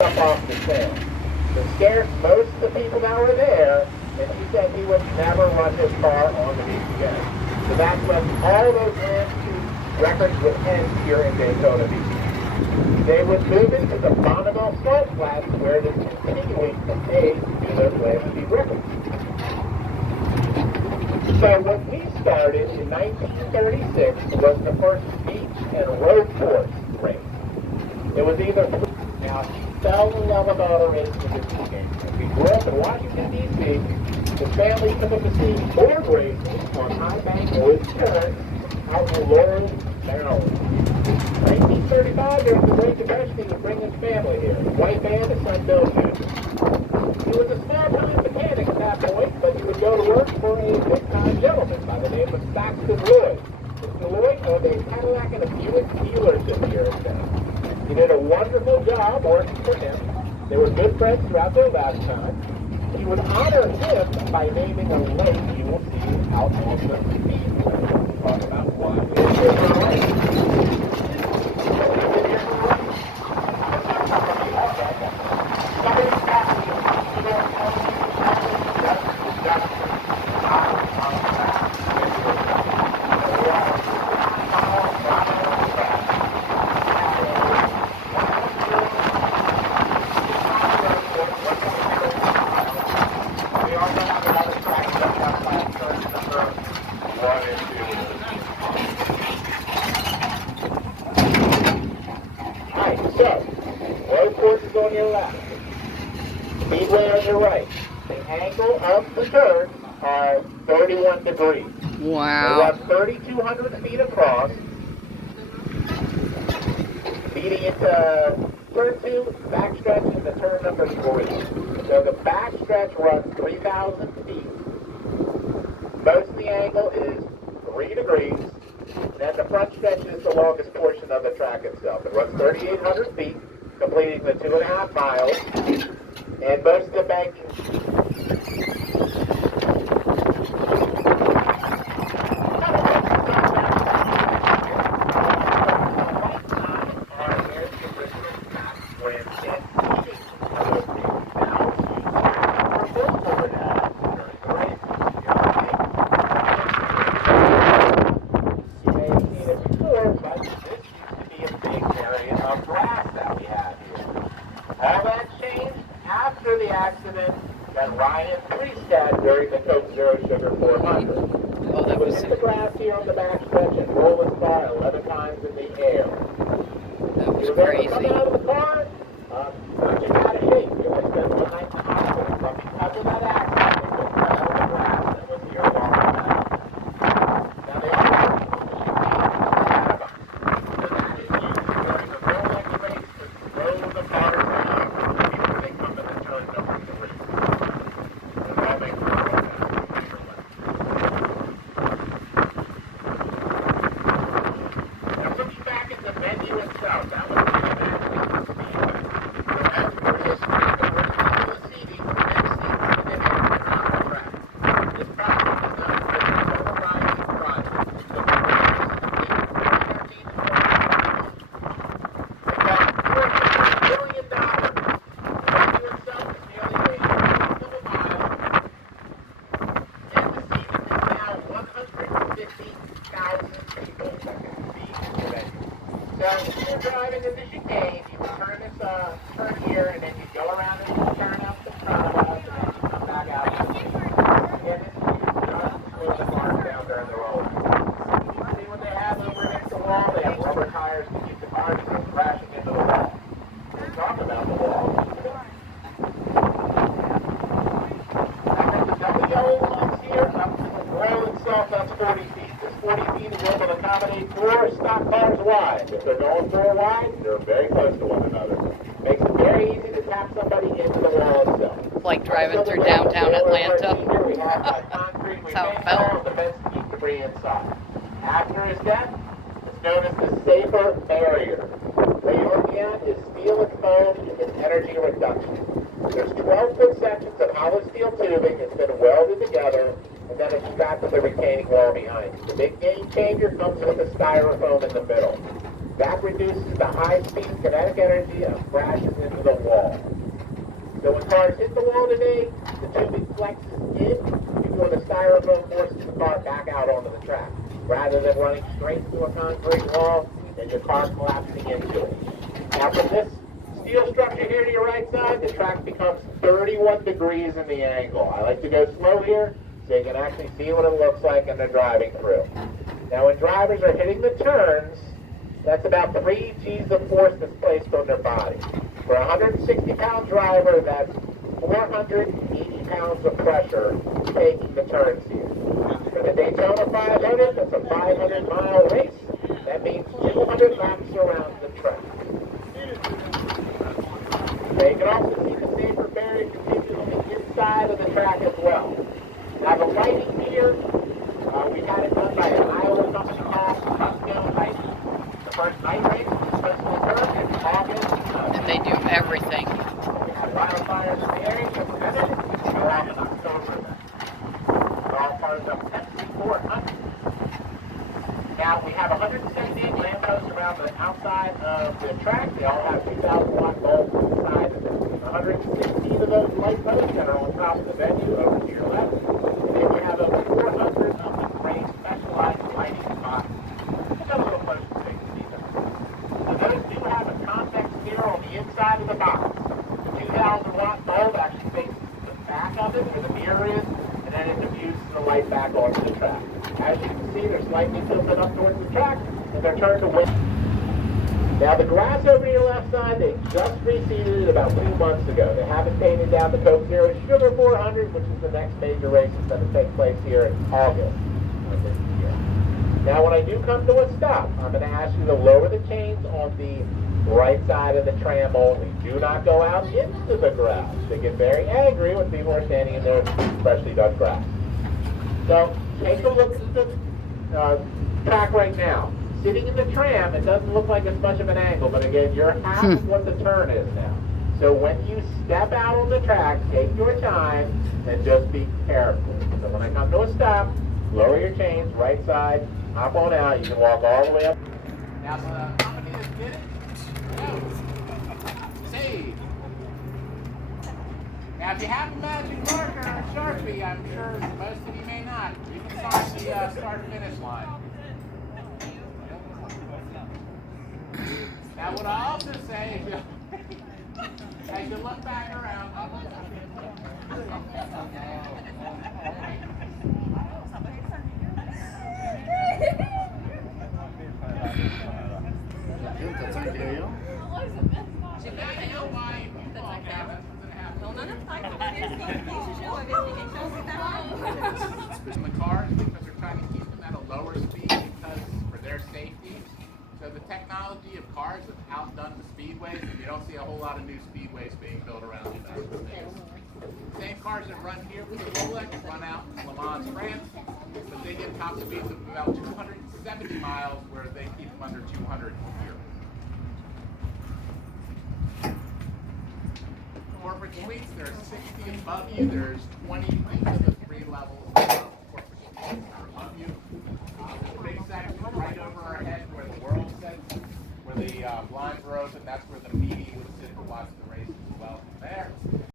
up off the trail. It scared most of the people that were there, and he said he would never run his car on the beach again. So that's when all those land records would end here in Daytona Beach. They would move into the Bonneville Salt Flats where it is continuing to pay to do those land speed records. So when we started in 1936 was the first beach and road course race. It was either now he fell in love with auto racing as a teenager. We grew up in Washington, D.C. His family took him to see board racing on High Bank Woods Turn out in Laurel, Maryland. 1935, during the Great Depression, he would bring his family here. His wife Ann, his son Bill Jr. He was a small-time mechanic at that point, but he would go to work for a big-time gentleman by the name of Saxton Lloyd. Mr. Lloyd owned a Cadillac and a Buick dealership here in town. He did a wonderful job working for him. They were good friends throughout their lifetime. He would honor him by naming a lake you will see out on the beach. We'll talk about why we are here for a lake. On your left, speedway on your right. The angle of the turns are 31 degrees. Wow. They run 3,200 feet across, leading into turn 2, backstretch, and the turn number 3. So the backstretch runs 3,000 feet. Most of the angle is 3 degrees. And then the front stretch is the longest portion of the track itself. It runs 3,800 feet. Completing the 2.5 miles, and most of the banking. You may have seen it before, but this used to be a big area of grass that we have. All that changed after the accident that Ryan Priest had during the Coke Zero Sugar 400. Oh, that He would was hit the grass here on the backstretch and roll his car 11 times in the air. That was He was able to crazy. come out of the car, punching out of shape. He only spent one night in the hospital. But because of that accident, they took him out of the grass that was here a long time. Now they are working on the chicane in Canada. So that is used during the Rolex race to slow the cars down before they come to the turn number 3. And they'll make the road pass paper left. Now looking back at the venue itself, that was the American Speedway. So as we're just the seating, the next seat, and then around the track. This project is done with the Total Rising Project. So the race is completed in 2013 and 2014. About $400 million. The venue itself is nearly a quarter of a mile, and the seating is now 150,000 people that can see the venue. So if you're driving in the chicane, you would turn this turn here, and then you go around and turn up the front of us, and then you come back out. Again, this is just where the cars down there in the road. See what they have over against the wall? They have rubber tires to keep the cars from crashing into the wall. We'll talk about the wall. Now from the double yellow ones here up to the rail itself, that's 40 feet. This 40 feet is able to accommodate 4 stock cars wide. If they're going 4 wide, they're very close to one another. Makes it very easy to tap somebody into the wall itself. Like driving through downtown Atlanta. We have that concrete That's how it retaining wall felt. to prevent keep debris inside. After his death, it's known as the safer barrier. Rayon is steel and foam with energy reduction. There's 12-foot sections of hollow steel tubing that's been welded together, and then it's strapped to the retaining wall behind it. The big game changer comes with the styrofoam in the middle. That reduces the high-speed kinetic energy of crashes into the the wall. So when cars hit the wall today, the tubing flexes in before the styrofoam forces the car back out onto the track, rather than running straight to a concrete wall and your car collapsing into it. Now from this steel structure here to your right side, the track becomes 31 degrees in the angle. I like to go slow here so you can actually see what it looks like when they're driving through. Now when drivers are hitting the turns, that's about 3 G's of force that's placed on their body. For a 160-pound driver, that's 480 pounds of pressure taking the turns here. For the Daytona 500, that's a 500-mile race. That means 200 laps around the track. Now you can also see the safer bearing continues on the inside of the track as well. Now the lighting here, we had it done by an Iowa company called Custom Lighting. The first night race is supposed to occur in August. And they do everything. We had wildfires in the area prevented it to go out in October. They're all part of the Pepsi 400. Now we have 178 lampposts around the outside of the track. They all have 2,000-watt bulbs inside of them. 116 of those light posts that are on top of the venue over to your left. And then we have over 400 of the gray specialized lighting spots. Got a little closer so you can see them. So those do have a convex mirror on the inside of the box. The 2,000-watt bulb actually faces the back of it where the mirror is, and then it diffuses the light back onto the track. As you can see, they're slightly tilted up towards the track, and they're turned away. Now the grass over your left side, they just reseeded it about 2 months ago. They haven't painted down the Coke Zero Sugar 400, which is the next major race that's going to take place here in August of this year. Now when I do come to a stop, I'm going to ask you to lower the chains on the right side of the tram only. Do not go out into the grass. They get very angry when people are standing in their freshly dug grass. So take a look at the track right now. Sitting in the tram, it doesn't look like it's much of an angle, but again, you're half of what the turn is now. So when you step out on the track, take your time and just be careful. So when I come to a stop, lower your chains, right side, hop on out. You can walk all the way up. Now the company that did it, save. Now if you have a magic marker or Sharpie, I'm sure most of you may not, you can sign the start-finish line. Now what I also say is, as you look back around, in the cars because they're trying to keep them at a lower speed because for their safety. So the technology of cars has outdone the speedways, and you don't see a whole lot of new speedways being built around the United States. Same cars that run here with the Rolex run out in Le Mans, France, but they get top speeds of about 270 miles, where they keep them under 200 here. Corporate suites, there's 60 above you, there's 20 into the